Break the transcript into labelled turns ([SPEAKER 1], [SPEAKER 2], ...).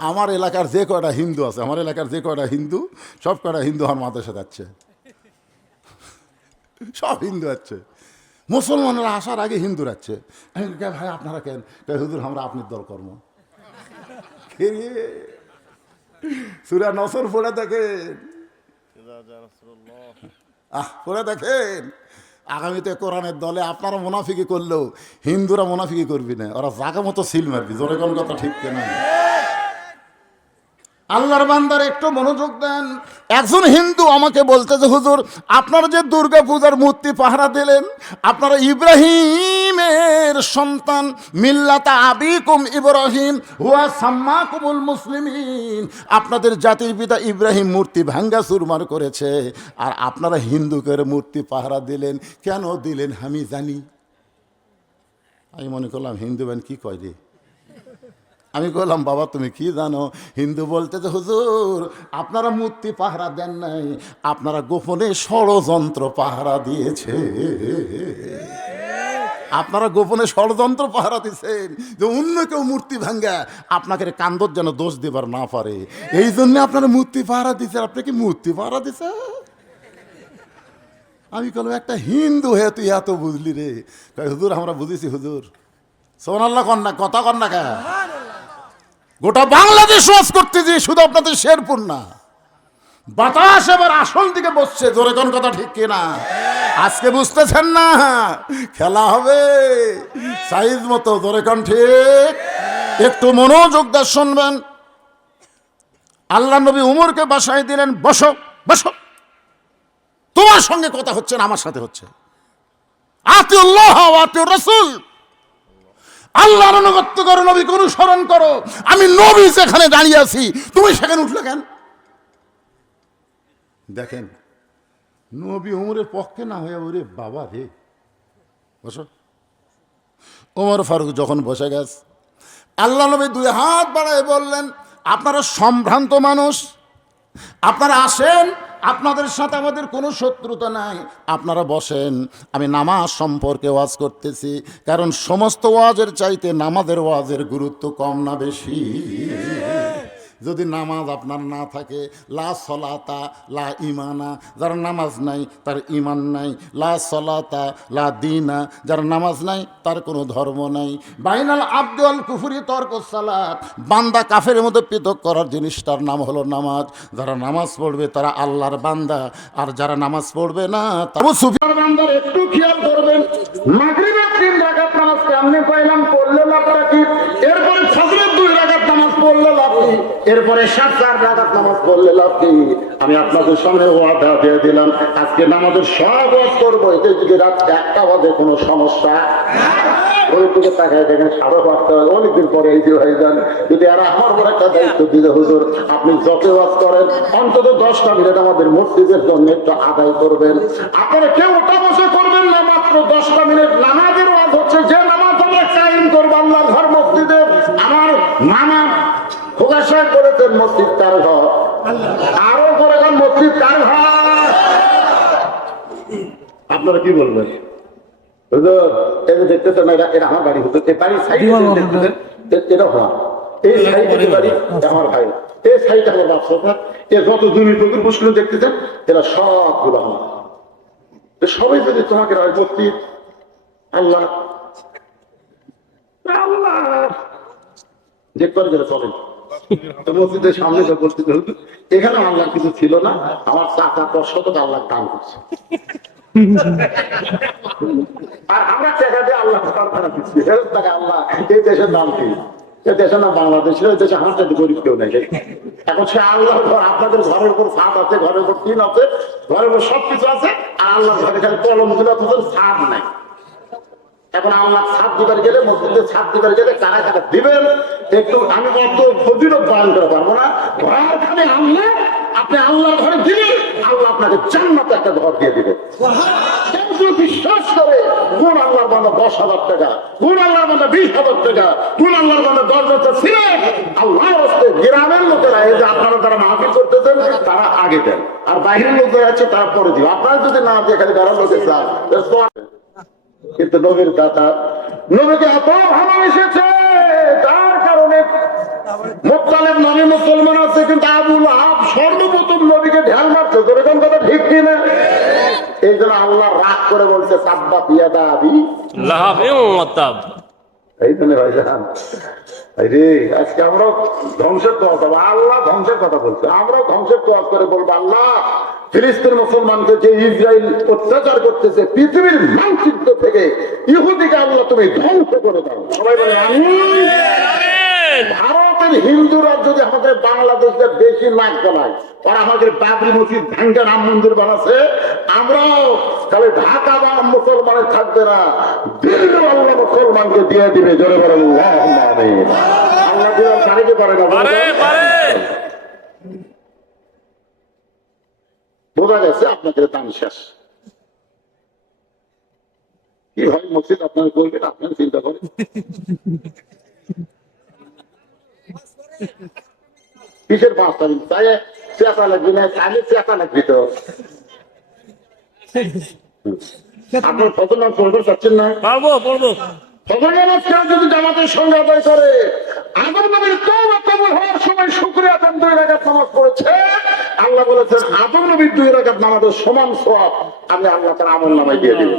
[SPEAKER 1] আমার এলাকার যে কয়টা হিন্দু আছে আমার এলাকার যে কয়টা হিন্দু সব কয়টা হিন্দু আমার মাদ্রাসা যাচ্ছে। সব হিন্দু আছে মুসলমানরা আসার আগে হিন্দু যাচ্ছে। আমি বলি, "কে ভাই আপনারা কেন? হুজুর আমরা আপনার দল কর্ম সুরা নসর পড়ে দেখেন। আহ পড়ে দেখেন। আগামীতে কোরআনের দলে আপনারা মুনাফিকি করলেও হিন্দুরা মুনাফিকি করবি না। ওরা জাগা মতো সিল মারবি। জোরে কোন কথা ঠিক কেনা? আল্লাহর বান্দার একটু মনোযোগ দেন। একজন হিন্দু আমাকে বলতে যে, হুজুর, আপনারা যে দুর্গা পূজার মূর্তি পাহারা দিলেন, আপনারা ইব্রাহিমের সন্তান মিল্লাতা আবিকুম ইব্রাহিম, হুয়া সাম্মাকুমুল মুসলিমিন। আপনাদের জাতির পিতা ইব্রাহিম মূর্তি ভাঙ্গা চুরমার করেছে, আর আপনারা হিন্দুকের মূর্তি পাহারা দিলেন, কেন দিলেন আমি জানি। আমি মনে করলাম, হিন্দু ব্যান কী কয় রে? আমি বললাম, বাবা, তুমি কি জানো? হিন্দু বলতে যে হুজুর, আপনারা মূর্তি পাহারা দেন নাই, আপনারা গোপনে ষড়যন্ত্র পাহারা দিয়েছে। আপনারা গোপনে ষড়যন্ত্র পাহারা দিচ্ছেন যে অন্য কেউ মূর্তি ভাঙ্গা, আপনাকে কান্দর যেন দোষ দেবার না পারে। এই জন্য আপনারা মূর্তি পাহারা দিচ্ছেন আপনি কি মূর্তি পাহারা দিচ্ছেন আমি বললাম একটা হিন্দু হয়ে তুই এত বুঝলি রে? হুজুর, আমরা বুঝেছি হুজুর। সোনাল্লা কন্যা কথা কন্যা কা? গোটা বাংলাদেশ ওয়াজ করতে যে শুধু আপনাদের শেরপুর না। বাতাস এবার আসল দিকে বসছে। জোরে কোন কথা ঠিক কিনা? আজকে বুঝতেছেন না? খেলা হবে। সাইজ মতো, জোরে কোন ঠিক? একটু মনোযোগ দিয়ে শুনবেন। আল্লাহ নবী উমরকে বাসায় দিলেন, বসো বসো। তোমার সঙ্গে কথা হচ্ছে না, আমার সাথে হচ্ছে। আতিউল্লাহ আতিউ রসুল। আল্লাহর অনুগত্য করো, নবীকে অনুসরণ করো। আমি নবী সেখানে দাঁড়িয়ে আছি, তুমি সেখানে উঠলে কেন? দেখেন, নবী উমরের পক্ষে না হয়ে ওরে বাবা রে। বসো। ওমর ফারুক যখন বসে গেছে, আল্লাহ নবী দুই হাত বাড়ায় বললেন, আপনারা সম্ভ্রান্ত মানুষ, আপনারা আসেন আপনাদের সাথে আমাদের কোনো শত্রুতা নাই। আপনারা বসেন, আমি নামাজ সম্পর্কে ওয়াজ করতেছি, কারণ সমস্ত ওয়াজের চাইতে নামাজের ওয়াজের গুরুত্ব কম না বেশি। যদি নামাজ আপনার না থাকে, লা সলাতা, লা ইমানা যার নামাজ নাই তার ইমান নাই, লা সলাতা, লা দিনা, যার নামাজ নাই তার কোনো ধর্ম নাই। বাইনাল আব্দুল কুফুরি তর্ক সালাত, বান্দা কাফের মধ্যে পৃথক করার জিনিসটার নাম হলো নামাজ। যারা নামাজ পড়বে তারা আল্লাহর বান্দা, আর যারা নামাজ পড়বে না তাবু সুফিয়ার বান্দার একটু খেয়াল করবেন। মাগরিবের তিন নামাজ কেমনে পড়লে কি? এরপরে দুই নামাজ পড়লে লাভ কি এরপরে সাত চার রাকাত নামাজ পড়লে লাভ কি? আমি আপনাদের সামনে ওয়াদা দিয়ে দিলাম, আজকে নামাজের সব করব। এতে যদি রাত একটা বাজে কোনো সমস্যা আপনি যত ওয়াজ করেন, অন্তত দশটা মিনিট আমাদের মসজিদের জন্য একটু আদায় করবেন। আপনারা কেউ ওটা বসে করবেন না, মাত্র দশটা মিনিট নামাজের ওয়াজ হচ্ছে যে নামাজ আমরা কায়েম করব আল্লাহ ঘর মসজিদে আমার মামা খোকা বলেছেন মসজিদ তার ঘর আরও করে মসজিদ তার ঘর আপনারা কি বলবেন হুজুর, এই যে দেখতেছেন এটা- এটা আমার বাড়ি হুজুর। বাড়ির side দেখতেছেন, এটা আমার। এই side বাড়ি, আমার ভাই। এই side আমার বাপ সরকার। এ যত জমি পুকুর পুষ্কর দেখতেছেন, এরা সবগুলো আমার। সবাই যদি তোমাকে রায় আল্লাহ আল্লাহ যে করে চলেন তো মসজিদের সামনে এখানে আল্লাহ কিছু ছিল না, আমার দশ শতক আল্লাহ দান করছে। আর আমরা দিয়ে আল্লাহ দিচ্ছি আল্লাহ এই দেশের কি এখন আল্লাহ আপনাদের ঘরের উপর আছে, ঘরের উপর আছে, ঘরের উপর সবকিছু আছে, আর কলম নাই। এখন আল্লাহ দিবার গেলে, মসজিদে ছাদ দিবার গেলে কারা কারা দিবেন? আমি অত করে পারব না। ঘর খানে আনলে আপনি ঘরে দিলেন আল্লাহ আপনাকে জান্নাতে একটা ঘর দিয়ে দিবে। আগে আর আছে যদি না কিন্তু নবীর দাতা, নবীকে এত ভালোবেসেছে কারণে মোত্তালেব নবী মুসলমান আছে কিন্তু আবুল আহাব সর্বপ্রথম নবীকে ধ্যান মারছে। তোর এরকম কথা ঠিক কিনা? এই জন্য আল্লাহ রাগ করে বলছে সাব্বা পিয়াদা আবি। এই জন্য ভাইজান এই রে আজকে আমরা ধ্বংসের দোয়া করব। আল্লাহ ধ্বংসের কথা বলছে। আমরাও ধ্বংসের দোয়া করে বলব আল্লাহ ফিলিস্তিন মুসলমানকে যে ইসরায়েল অত্যাচার করতেছে পৃথিবীর মানচিত্র থেকে ইহুদিকে আল্লাহ তুমি ধ্বংস করে দাও। সবাই বলে আমি ভারতের হিন্দুরা যদি আমাদের বাংলাদেশে বেশি নাক গলায় আর আমাদের বাবরি মসজিদ ভাঙ্গা রাম মন্দির বানাচ্ছে আমরাও তাহলে ঢাকা বা মুসলমানের থাকবে না দিল্লি আল্লাহ মুসলমানকে দিয়ে দিবে জোরে বলে আল্লাহ দিয়ে পারে না
[SPEAKER 2] পারে পারে।
[SPEAKER 1] বোঝা গেছে আপনাদের দান শেষ। কি হয় মসজিদ আপনার করবেন আপনার চিন্তা করেন। কিসের পাঁচটা দিন তাই চেতা লাগবে না তাহলে চেতা লাগবে তো। আপনার কত নাম চাচ্ছেন না?
[SPEAKER 2] পারব পড়ব
[SPEAKER 1] ফজর কেউ যদি জামাতের সঙ্গে আদায় করে আদম নবীর তওবা কবুল হওয়ার সময় শুকরিয়া আদান দুই রাকাত নামাজ পড়েছে। আল্লাহ বলেছেন আদম নবীর দুই রাকাত নামাজের সমান সওয়াব। আমি আল্লাহ তার আমল নামায় দিয়ে দেব।